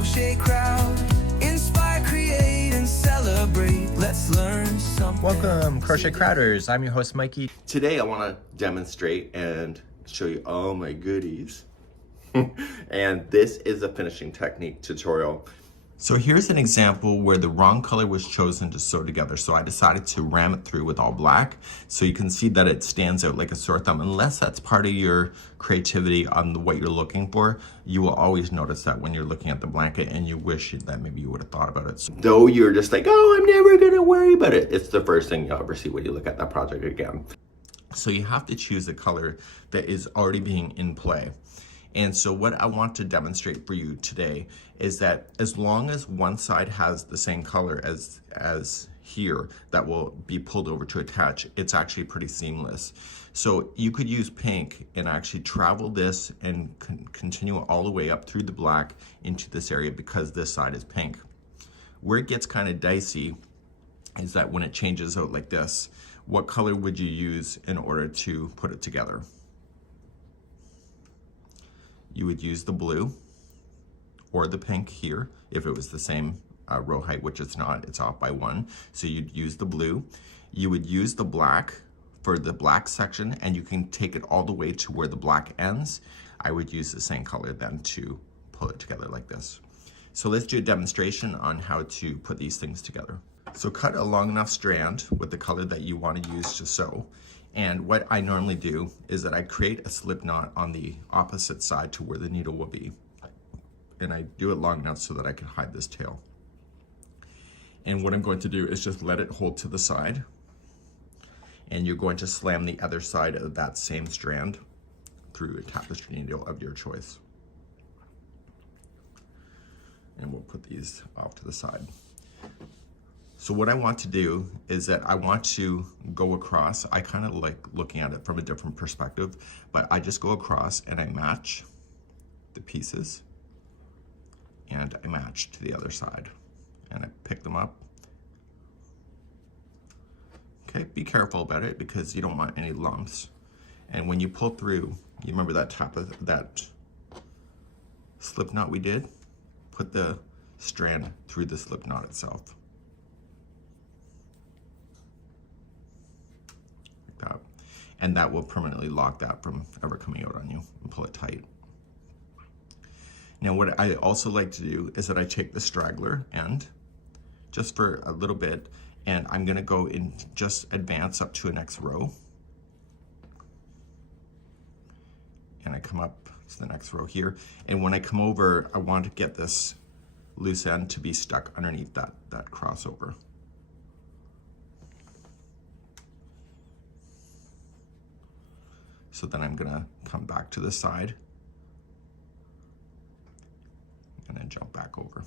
crochet crowd. Inspire, create, and celebrate. Let's learn something. Welcome, Crochet Crowders. I'm your host, Mikey. Today I want to demonstrate and show you all my goodies. And this is a finishing technique tutorial. So here's an example where the wrong color was chosen to sew together. So I decided to ram it through with all black. So you can see that it stands out like a sore thumb. Unless that's part of your creativity on what you're looking for, you will always notice that when you're looking at the blanket and you wish that maybe you would have thought about it. So, though you're just like, oh, I'm never gonna worry about it. It's the first thing you'll ever see when you look at that project again. So you have to choose a color that is already being in play. And so what I want to demonstrate for you today is that as long as one side has the same color as here that will be pulled over to attach, it's actually pretty seamless. So you could use pink and actually travel this and continue all the way up through the black into this area because this side is pink. Where it gets kind of dicey is that when it changes out like this, what color would you use in order to put it together? You would use the blue or the pink here if it was the same row height, which it's not, it's off by 1. So you'd use the blue. You would use the black for the black section, and you can take it all the way to where the black ends. I would use the same color then to pull it together like this. So let's do a demonstration on how to put these things together. So cut a long enough strand with the color that you want to use to sew. And what I normally do is that I create a slip knot on the opposite side to where the needle will be. And I do it long enough so that I can hide this tail. And what I'm going to do is just let it hold to the side. And you're going to slam the other side of that same strand through a tapestry needle of your choice. And we'll put these off to the side. So what I want to do is that I want to go across. I kind of like looking at it from a different perspective, but I just go across and I match the pieces and I match to the other side and I pick them up. Okay, be careful about it because you don't want any lumps. And when you pull through, you remember that that slip knot we did? Put the strand through the slip knot itself. That. And that will permanently lock that from ever coming out on you and pull it tight. Now what I also like to do is that I take the straggler end just for a little bit and I'm gonna go and just advance up to the next row. And I come up to the next row here. And when I come over, I want to get this loose end to be stuck underneath that crossover. So then I'm gonna come back to the side and then jump back over.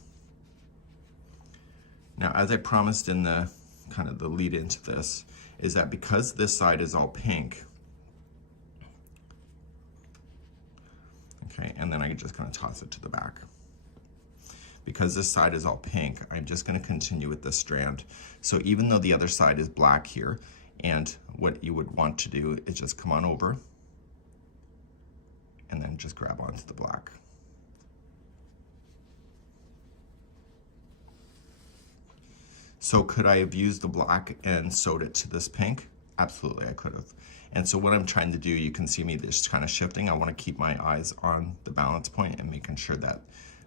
Now, as I promised in the kind of the lead into this, is that because this side is all pink, okay, and then I can just kind of toss it to the back. Because this side is all pink, I'm just gonna continue with this strand. So even though the other side is black here, and what you would want to do is just come on over and then just grab onto the black. So could I have used the black and sewed it to this pink? Absolutely, I could have. And so what I'm trying to do, you can see me just kind of shifting. I want to keep my eyes on the balance point and making sure that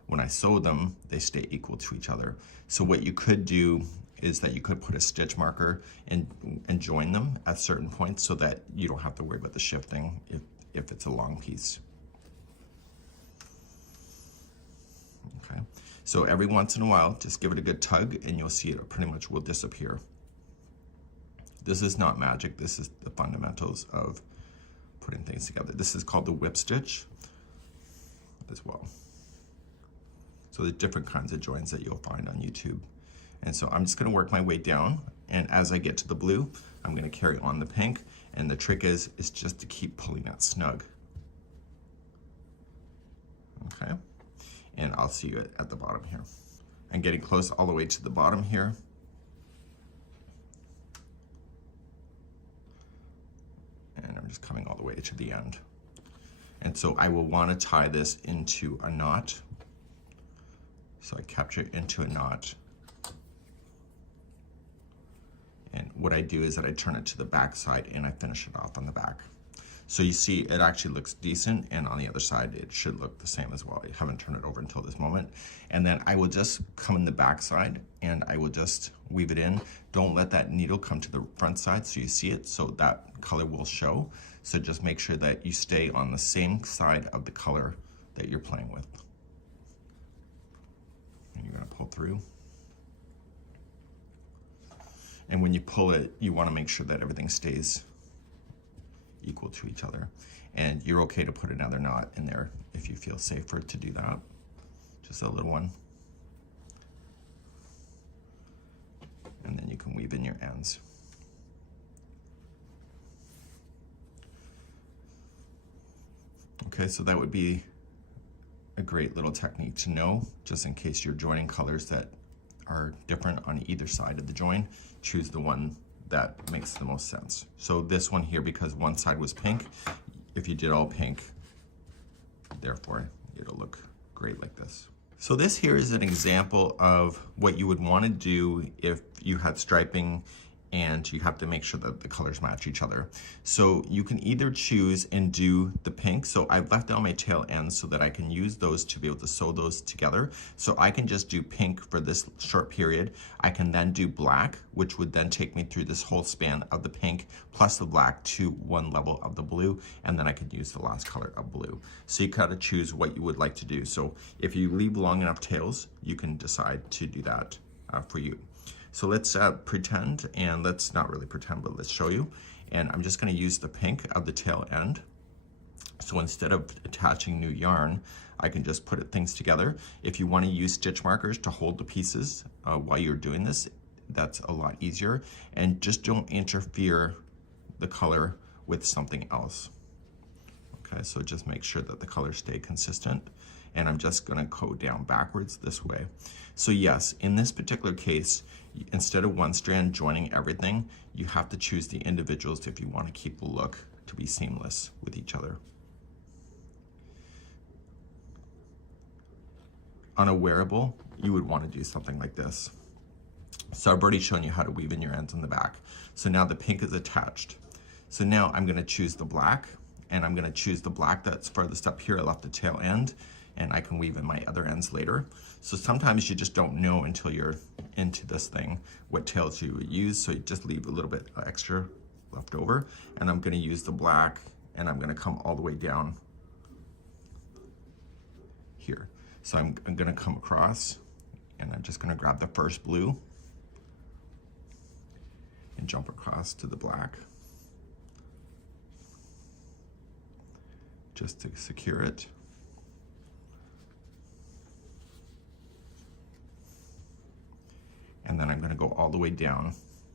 when I sew them, they stay equal to each other. So what you could do is that you could put a stitch marker and join them at certain points so that you don't have to worry about the shifting if it's a long piece. Okay, so every once in a while, just give it a good tug and you'll see it pretty much will disappear. This is not magic, this is the fundamentals of putting things together. This is called the whip stitch as well. So there's different kinds of joins that you'll find on YouTube. And so I'm just gonna work my way down, and as I get to the blue, I'm gonna carry on the pink, and the trick is just to keep pulling that snug. Okay, and I'll see you at the bottom here. I'm getting close all the way to the bottom here. And I'm just coming all the way to the end. And so I will want to tie this into a knot. So I capture it into a knot. And what I do is that I turn it to the back side and I finish it off on the back. So you see it actually looks decent, and on the other side it should look the same as well. I haven't turned it over until this moment. And then I will just come in the back side and I will just weave it in. Don't let that needle come to the front side so you see it, so that color will show. So just make sure that you stay on the same side of the color that you're playing with. And you're gonna pull through. And when you pull it, you wanna make sure that everything stays equal to each other. And you're okay to put another knot in there if you feel safer to do that. Just a little one. And then you can weave in your ends. Okay, so that would be a great little technique to know, just in case you're joining colors that are different on either side of the join. Choose the one that makes the most sense. So this one here, because one side was pink, if you did all pink, therefore it'll look great like this. So this here is an example of what you would want to do if you had striping and you have to make sure that the colors match each other. So you can either choose and do the pink. So I've left out my tail ends so that I can use those to be able to sew those together. So I can just do pink for this short period. I can then do black, which would then take me through this whole span of the pink plus the black to one level of the blue, and then I could use the last color of blue. So you gotta choose what you would like to do. So if you leave long enough tails, you can decide to do that for you. So let's pretend, and let's not really pretend, but let's show you. And I'm just gonna use the pink of the tail end. So instead of attaching new yarn, I can just put things together. If you wanna use stitch markers to hold the pieces while you're doing this, that's a lot easier. And just don't interfere the color with something else. Okay, so just make sure that the colors stay consistent. And I'm just gonna go down backwards this way. So yes, in this particular case, instead of one strand joining everything, you have to choose the individuals if you want to keep the look to be seamless with each other. On a wearable, you would want to do something like this. So I've already shown you how to weave in your ends on the back. So now the pink is attached. So now I'm going to choose the black, and I'm going to choose the black that's furthest up here. I left the tail end, and I can weave in my other ends later. So sometimes you just don't know until you're into this thing what tails you would use, so you just leave a little bit extra left over. And I'm gonna use the black, and I'm gonna come all the way down here. So I'm gonna come across, and I'm just gonna grab the first blue and jump across to the black just to secure it. And then I'm gonna go all the way down,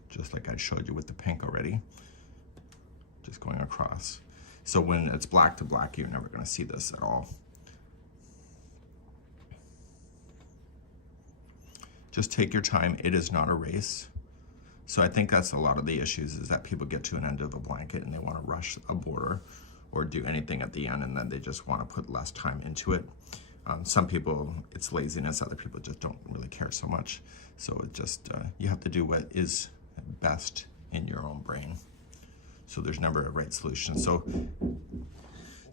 just like I showed you with the pink already, just going across. So when it's black to black, you're never gonna see this at all. Just take your time, it is not a race. So I think that's a lot of the issues, is that people get to an end of a blanket and they wanna rush a border or do anything at the end, and then they just wanna put less time into it. Some people, it's laziness, other people just don't really care so much. So it just, you have to do what is best in your own brain. So there's never a right solution. So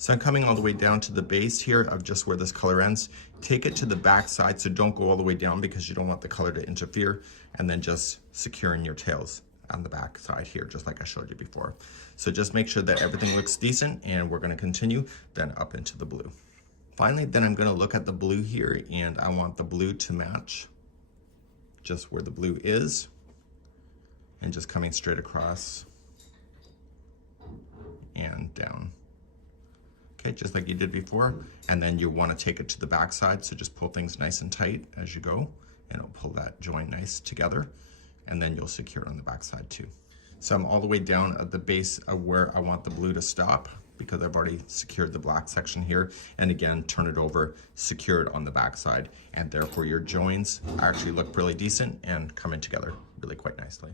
I'm coming all the way down to the base here of just where this color ends. Take it to the back side, so don't go all the way down because you don't want the color to interfere, and then just securing your tails on the back side here, just like I showed you before. So just make sure that everything looks decent, and we're gonna continue then up into the blue. Finally, then I'm gonna look at the blue here, and I want the blue to match just where the blue is, and just coming straight across and down. Okay, just like you did before. And then you wanna take it to the back side, so just pull things nice and tight as you go, and it'll pull that join nice together, and then you'll secure it on the back side too. So I'm all the way down at the base of where I want the blue to stop, because I've already secured the black section here. And again, turn it over, secure it on the back side, and therefore your joins actually look really decent and come in together really quite nicely.